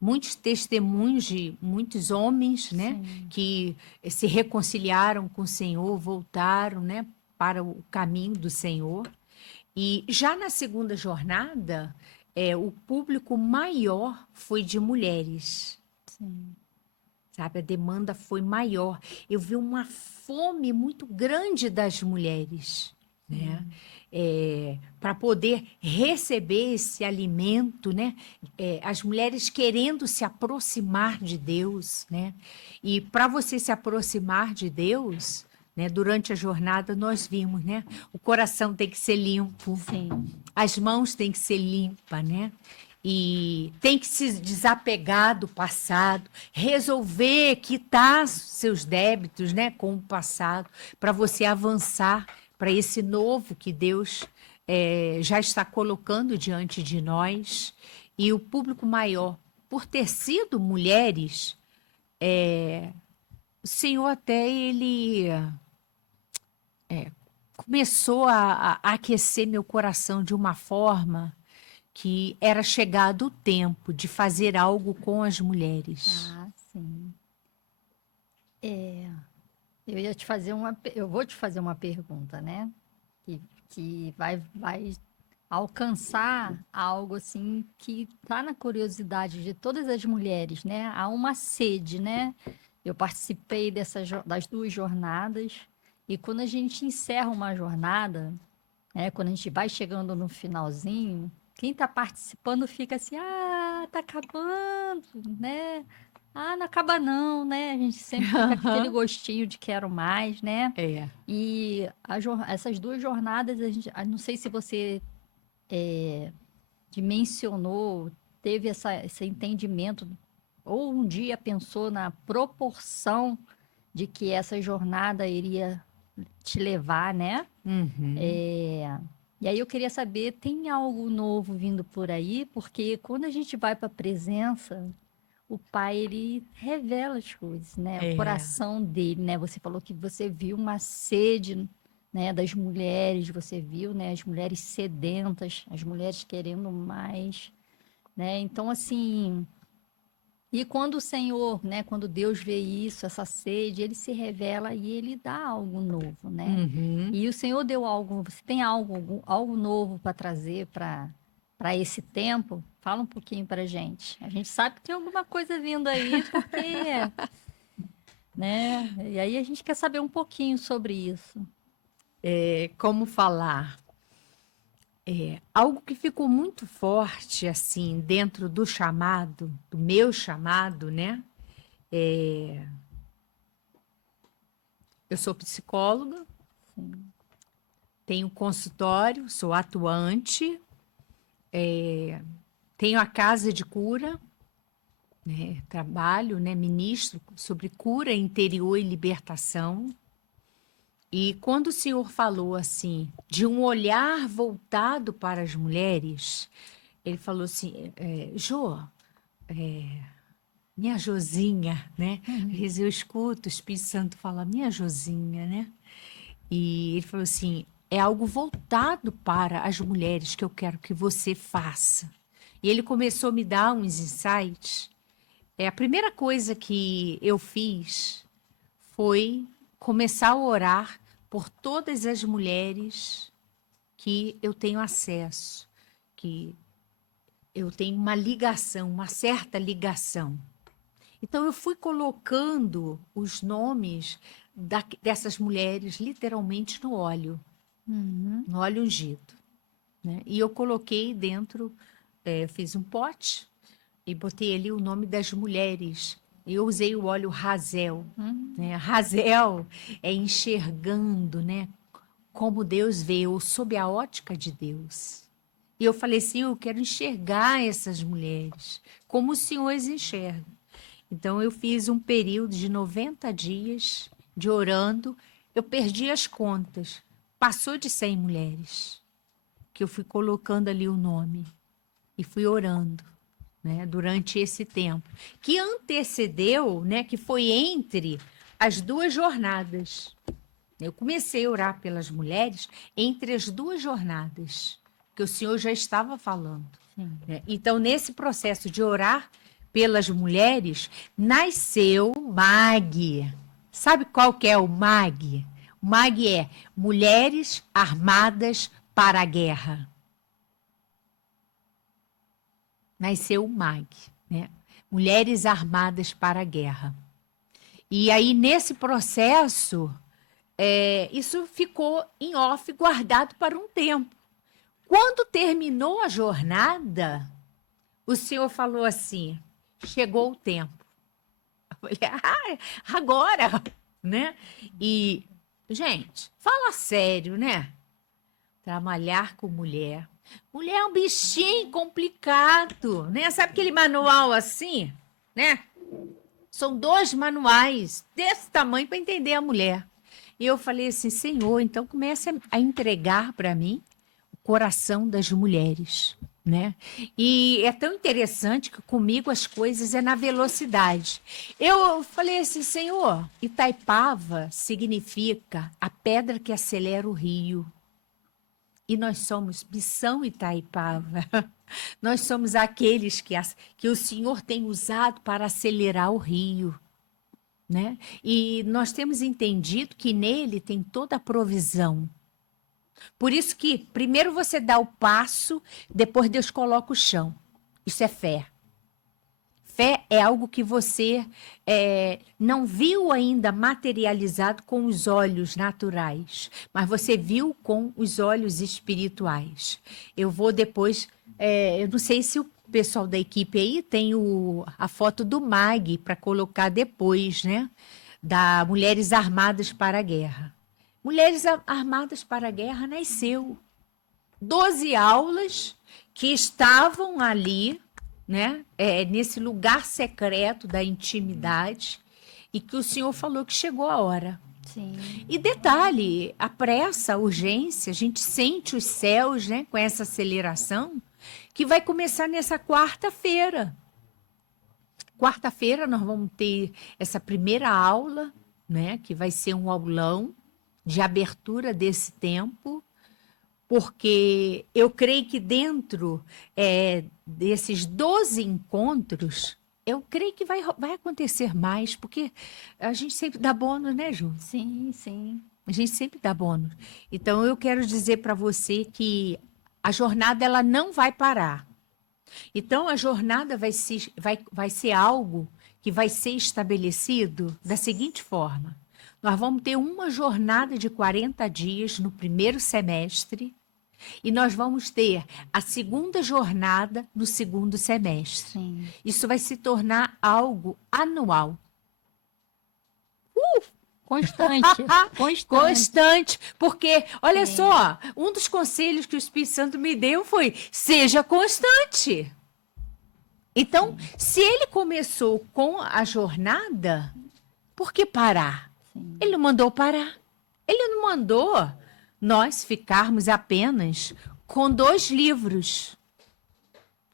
Muitos testemunhos de muitos homens, né, sim, que se reconciliaram com o Senhor, voltaram, né, para o caminho do Senhor. E já na segunda jornada, o público maior foi de mulheres, sim, sabe? A demanda foi maior. Eu vi uma fome muito grande das mulheres, né? sim, Para poder receber esse alimento, né? As mulheres querendo se aproximar de Deus, né? E para você se aproximar de Deus, né? Durante a jornada nós vimos, né? O coração tem que ser limpo, sim, as mãos têm que ser limpas, né? E tem que se desapegar do passado, resolver, quitar seus débitos, né, com o passado, para você avançar para esse novo que Deus já está colocando diante de nós. E o público maior, por ter sido mulheres, o Senhor até ele começou a aquecer meu coração de uma forma que era chegado o tempo de fazer algo com as mulheres. ah, sim. Eu ia te fazer eu vou te fazer uma pergunta, né? Que, que vai alcançar algo assim que tá na curiosidade de todas as mulheres, né? Há uma sede, né? Eu participei das duas jornadas e quando a gente encerra uma jornada, né? Quando a gente vai chegando no finalzinho, quem tá participando fica assim, ah, tá acabando, né? Ah, não acaba não, né? A gente sempre fica com aquele gostinho de quero mais, né? É. E essas duas jornadas, não sei se você dimensionou, teve esse entendimento, ou um dia pensou na proporção de que essa jornada iria te levar, né? Uhum. E aí eu queria saber, tem algo novo vindo por aí? Porque quando a gente vai para a presença, o pai ele revela as coisas, né? O É. coração dele, né? Você falou que você viu uma sede, né, das mulheres, você viu, né, as mulheres sedentas, as mulheres querendo mais, né? Então assim, e quando o Senhor, né, quando Deus vê isso, essa sede, ele se revela e ele dá algo novo, né? Uhum. E o Senhor deu algo, você tem algo novo para trazer para esse tempo? Fala um pouquinho para gente. A gente sabe que tem alguma coisa vindo aí, porque, né? E aí a gente quer saber um pouquinho sobre isso. Como falar? Algo que ficou muito forte, assim, dentro do chamado, do meu chamado, né? Eu sou psicóloga, Sim, tenho consultório, sou atuante, tenho a casa de cura, né? Trabalho, né? Ministro sobre cura interior e libertação. E quando o senhor falou assim, de um olhar voltado para as mulheres, ele falou assim, Jô, minha Josinha, né? Às vezes eu escuto o Espírito Santo falar, minha Josinha, né? E ele falou assim, é algo voltado para as mulheres que eu quero que você faça. E ele começou a me dar uns insights. A primeira coisa que eu fiz foi começar a orar por todas as mulheres que eu tenho acesso, que eu tenho uma ligação, uma certa ligação. Então eu fui colocando os nomes dessas mulheres literalmente uhum, no óleo ungido, né? E eu coloquei dentro, eu fiz um pote e botei ali o nome das mulheres. Eu usei o óleo Razel, uhum, né? Razel é enxergando, né? como Deus vê, ou sob a ótica de Deus. E eu falei assim, eu quero enxergar essas mulheres, como o Senhor as enxerga. Então, eu fiz um período de 90 dias de orando, eu perdi as contas, passou de 100 mulheres, que eu fui colocando ali o nome e fui orando, né, durante esse tempo, que antecedeu, né, que foi entre as duas jornadas. Eu comecei a orar pelas mulheres entre as duas jornadas, que o Senhor já estava falando. Sim. Né? Então, nesse processo de orar pelas mulheres, nasceu MAG. Sabe qual que é o MAG? O MAG é Mulheres Armadas para a Guerra. Nasceu o MAG, né? Mulheres Armadas para a Guerra. E aí, nesse processo, isso ficou em off, guardado para um tempo. Quando terminou a jornada, o Senhor falou assim, chegou o tempo. Eu falei, agora, né? E, gente, fala sério, né? Trabalhar com mulher. Mulher é um bichinho complicado, né? Sabe aquele manual assim, né? São 2 manuais desse tamanho para entender a mulher. E eu falei assim, Senhor, então comece a entregar para mim o coração das mulheres, né? E é tão interessante que comigo as coisas é na velocidade. Eu falei assim, Senhor, Itaipava significa a pedra que acelera o rio. E nós somos Missão Itaipava. Nós somos aqueles que o Senhor tem usado para acelerar o rio. Né? E nós temos entendido que nele tem toda a provisão. Por isso que primeiro você dá o passo, depois Deus coloca o chão. Isso é fé. Fé é algo que você não viu ainda materializado com os olhos naturais, mas você viu com os olhos espirituais. Eu vou depois, eu não sei se o pessoal da equipe aí tem a foto do MAG para colocar depois, né? Da Mulheres Armadas para a Guerra. Mulheres Armadas para a Guerra nasceu. 12 aulas que estavam ali, né? Nesse lugar secreto da intimidade, e que o Senhor falou que chegou a hora. Sim. E detalhe, a pressa, a urgência, a gente sente os céus, né, com essa aceleração, que vai começar nessa quarta-feira. Quarta-feira nós vamos ter essa primeira aula, né, que vai ser um aulão de abertura desse tempo, porque eu creio que dentro desses 12 encontros, eu creio que vai acontecer mais, porque a gente sempre dá bônus, né, Ju? Sim, sim. A gente sempre dá bônus. Então, eu quero dizer para você que a jornada ela não vai parar. Então, a jornada vai ser algo que vai ser estabelecido da seguinte forma. Nós vamos ter uma jornada de 40 dias no primeiro semestre e nós vamos ter a segunda jornada no segundo semestre. Sim. Isso vai se tornar algo anual. Constante. Constante. Constante, porque, olha Sim. só, um dos conselhos que o Espírito Santo me deu foi, seja constante. Então, se ele começou com a jornada, por que parar? Sim. Ele não mandou parar. Ele não mandou nós ficarmos apenas com 2 livros.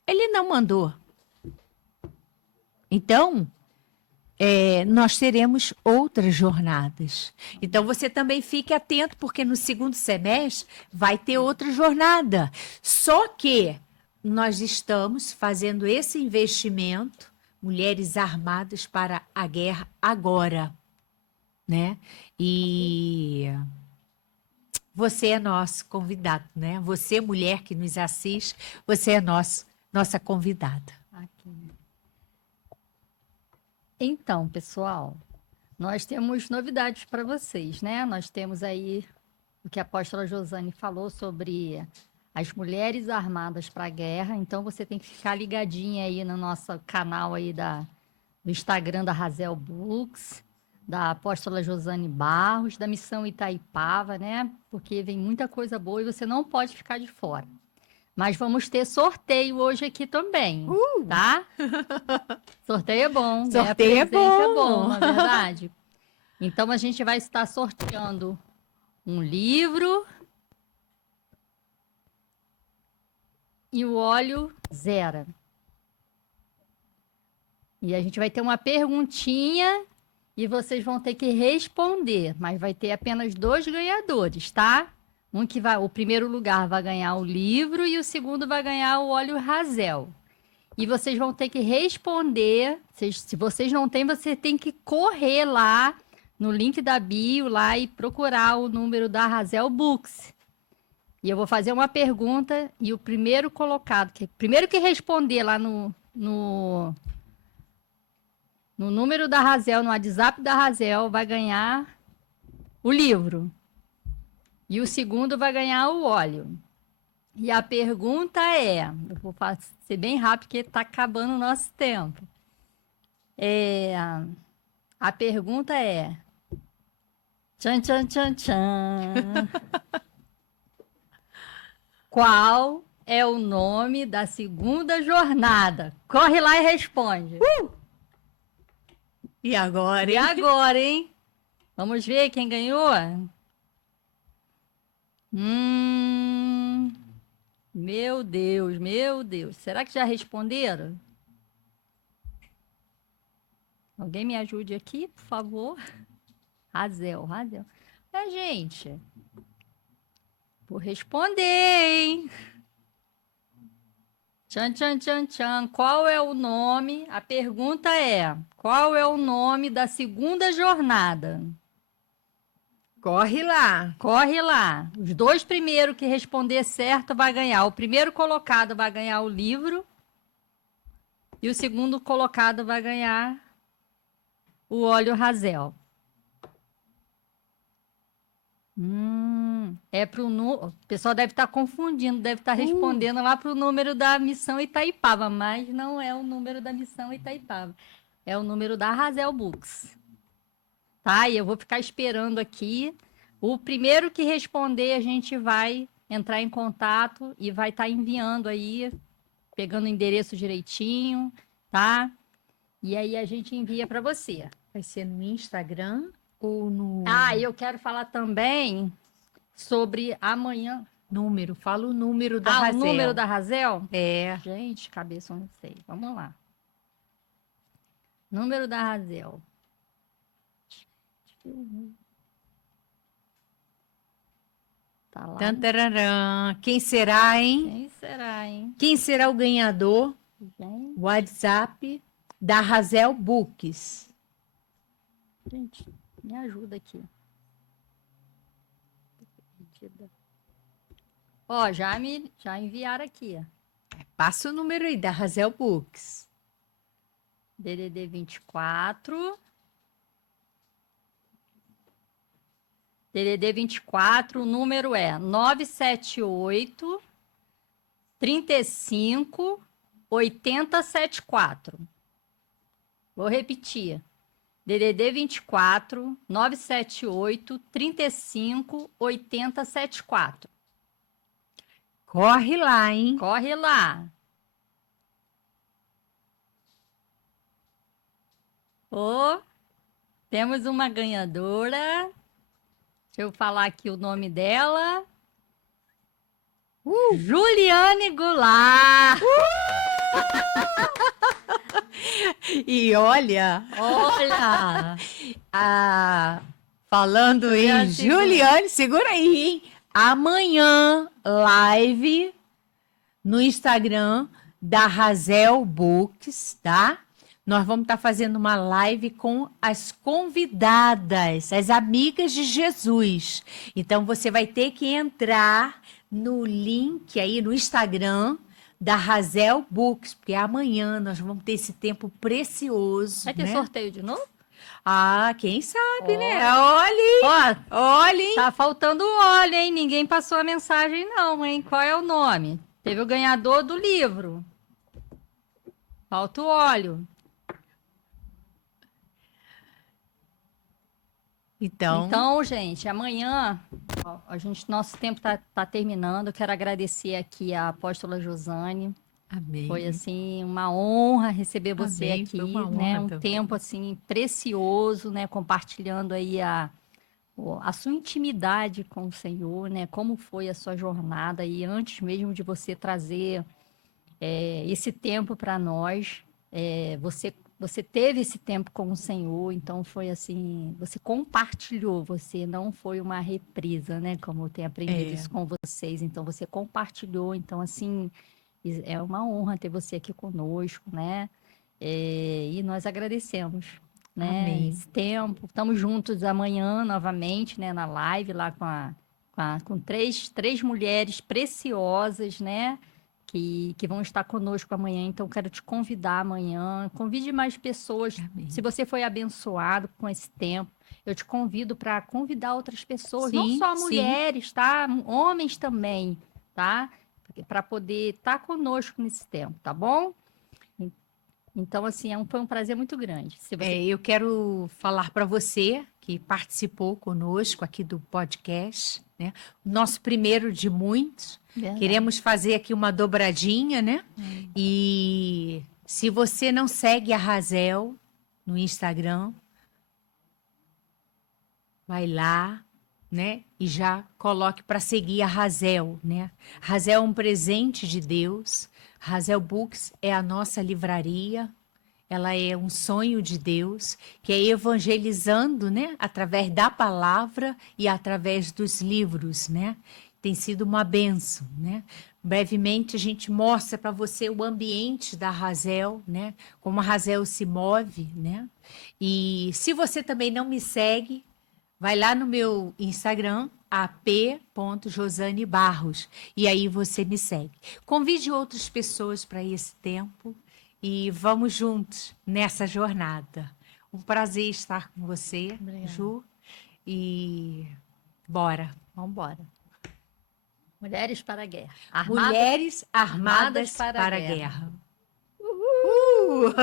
Ele não mandou. Então, nós teremos outras jornadas. Então, você também fique atento, porque no segundo semestre vai ter outra jornada. Só que nós estamos fazendo esse investimento, Mulheres Armadas para a Guerra agora, né? E você é nosso convidado, né? Você, mulher que nos assiste, você é nossa convidada. Aqui. Então, pessoal, nós temos novidades para vocês, né? Nós temos aí o que a apóstola Josane falou sobre as mulheres armadas para a guerra. Então, você tem que ficar ligadinha aí no nosso canal aí do Instagram da Razel Books, da apóstola Josane Barros, da Missão Itaipava, né? Porque vem muita coisa boa e você não pode ficar de fora. Mas vamos ter sorteio hoje aqui também, tá? Sorteio é bom, ganhar Sorteio é presente é bom. bom, não é verdade? Então a gente vai estar sorteando um livro e o óleo Zera. E a gente vai ter uma perguntinha e vocês vão ter que responder, mas vai ter apenas 2 ganhadores, tá? O primeiro lugar vai ganhar o livro e o segundo vai ganhar o óleo Razel. E vocês vão ter que responder. Se vocês não têm, você tem que correr lá no link da bio lá e procurar o número da Razel Books. E eu vou fazer uma pergunta e o primeiro colocado, primeiro que responder lá no número da Razel, no WhatsApp da Razel, vai ganhar o livro. E o segundo vai ganhar o óleo. E a pergunta é, eu vou ser bem rápido porque está acabando o nosso tempo. A pergunta é, tchan, tchan, tchan, tchan. Qual é o nome da segunda jornada? Corre lá e responde. E agora, E hein? agora, hein? Vamos ver quem ganhou? Meu Deus, meu Deus. Será que já responderam? Alguém me ajude aqui, por favor? Razel, Razel. Gente, vou responder, hein? Tchan, tchan, tchan, tchan. Qual é o nome? A pergunta é: qual é o nome da segunda jornada? Corre lá. Corre lá. Os 2 primeiros que responder certo vai ganhar. O primeiro colocado vai ganhar o livro e o segundo colocado vai ganhar o óleo Razel. O pessoal deve estar confundindo, deve estar respondendo lá para o número da Missão Itaipava, mas não é o número da Missão Itaipava. É o número da Razel Books. Tá? E eu vou ficar esperando aqui. O primeiro que responder, a gente vai entrar em contato e vai estar enviando aí, pegando o endereço direitinho, tá? E aí a gente envia para você. Vai ser no Instagram ou no E eu quero falar também sobre amanhã. número? Fala o número da O Razel. número da Razel? É. Gente, cabeça, eu não sei. Vamos lá. Número da Razel. Tá lá. Tantararã. Quem será, hein? Quem será, hein? Quem será o ganhador? Gente, WhatsApp da Razel Books. me ajuda aqui. Ó, já enviaram aqui. Passa o número aí da Razel Books. DDD 24. DDD 24, o número é 978 35 8074. Vou repetir. DDD 24 978 35 8074. Corre lá, hein? Corre lá. Temos uma ganhadora. Deixa eu falar aqui o nome dela. Juliane Goulart. E olha, falando em Juliane, segura aí, hein? Amanhã, live no Instagram da Razel Books, tá? Nós vamos estar fazendo uma live com as convidadas, as amigas de Jesus. Então, você vai ter que entrar no link aí no Instagram da Razel Books, porque amanhã nós vamos ter esse tempo precioso. Vai ter né? sorteio de novo? Quem sabe, né? Olha, hein? Tá faltando óleo, hein? Ninguém passou a mensagem não, hein? Qual é o nome? Teve o ganhador do livro. Falta o óleo. Então, gente, amanhã, ó, nosso tempo tá terminando. Eu quero agradecer aqui a apóstola Josane. Amém. Foi assim uma honra receber você Amém, aqui, foi uma né? honra Um também. tempo assim precioso, né? Compartilhando aí a sua intimidade com o Senhor, né? Como foi a sua jornada e antes mesmo de você trazer esse tempo para nós, você teve esse tempo com o Senhor, então foi assim, você compartilhou, você não foi uma reprisa, né? Como eu tenho aprendido isso com vocês, então você compartilhou, então assim, é uma honra ter você aqui conosco, né? E nós agradecemos, né? Amém. Esse tempo. Estamos juntos amanhã novamente, né? Na live lá com três mulheres preciosas, né? Que vão estar conosco amanhã. Então, quero te convidar amanhã. Convide mais pessoas. Amém. Se você foi abençoado com esse tempo, eu te convido para convidar outras pessoas, não Sim, só sim. mulheres, tá? Homens também, tá? Para poder estar conosco nesse tempo, tá bom? Então, assim, foi um prazer muito grande. Se você... Eu quero falar para você que participou conosco aqui do podcast, né? O nosso primeiro de muitos. Verdade. Queremos fazer aqui uma dobradinha, né? E se você não segue a Razel no Instagram, vai lá, né? E já coloque para seguir a Razel, né? Razel é um presente de Deus. Razel Books é a nossa livraria. Ela é um sonho de Deus, que é evangelizando, né? Através da palavra e através dos livros, né? Tem sido uma bênção, né? Brevemente a gente mostra para você o ambiente da Razel, né? Como a Razel se move, né? E se você também não me segue, vai lá no meu Instagram, ap.josanebarros, e aí você me segue. Convide outras pessoas para esse tempo e vamos juntos nessa jornada. Um prazer estar com você, Obrigada. Ju, e bora. Vamos embora. Mulheres para a guerra. Mulheres armadas para a guerra. Uhul!